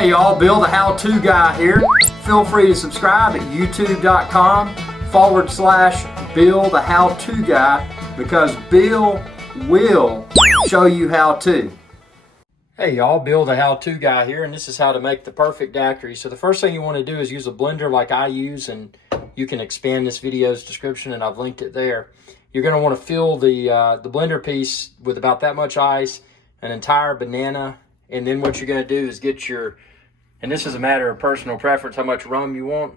Hey y'all, Bill the How-To Guy here. Feel free to subscribe at youtube.com/Bill the How-To Guy because Bill will show you how to. Hey y'all, Bill the How-To Guy here, and this is how to make the perfect daiquiri. So the first thing you want to do is use a blender like I use, and you can expand this video's description and I've linked it there. You're going to want to fill the blender piece with about that much ice, an entire banana, and then what you're going to do is get your, and this is a matter of personal preference, how much rum you want.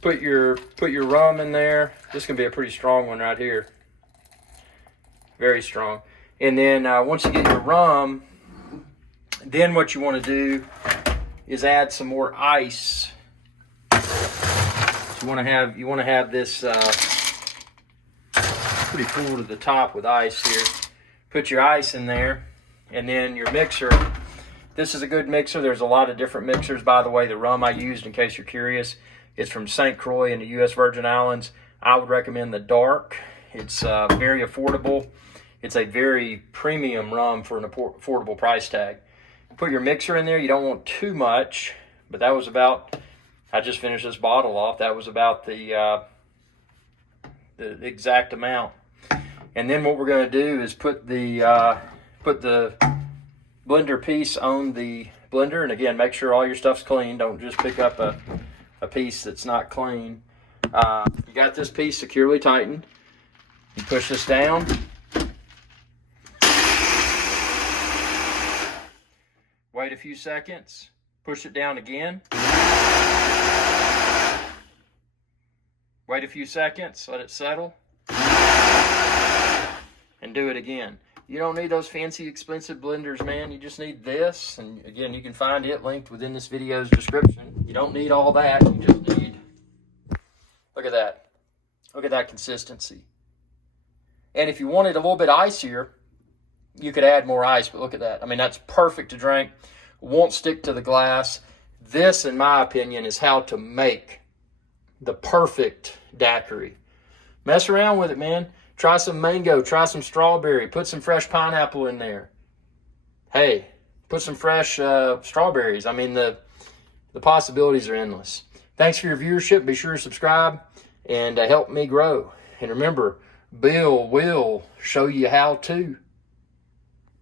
Put your rum in there. This is going to be a pretty strong one right here. Very strong. And then once you get your rum, then what you want to do is add some more ice. You want to have this pretty full to the top with ice here. Put your ice in there, and then your mixer. This is a good mixer. There's a lot of different mixers, by the way. The rum I used, in case you're curious, is from St. Croix in the U.S. Virgin Islands. I would recommend the dark. It's very affordable. It's a very premium rum for an affordable price tag. Put your mixer in there. You don't want too much, but that was about, I just finished this bottle off. That was about the exact amount. And then what we're going to do is put the blender piece on the blender. And again, make sure all your stuff's clean. Don't just pick up a piece that's not clean. You got this piece securely tightened. You push this down. Wait a few seconds. Push it down again. Wait a few seconds. Let it settle. And do it again. You don't need those fancy expensive blenders, man. You just need this, and again, you can find it linked within this video's description. You don't need all that. You just need, look at that. Look at that consistency. And if you wanted a little bit icier, you could add more ice, but look at that. I mean, that's perfect to drink. Won't stick to the glass. This, in my opinion, is how to make the perfect daiquiri. Mess around with it, man. Try some mango, try some strawberry, put some fresh pineapple in there. Hey, put some fresh strawberries. I mean, the possibilities are endless. Thanks for your viewership. Be sure to subscribe and help me grow. And remember, Bill will show you how to.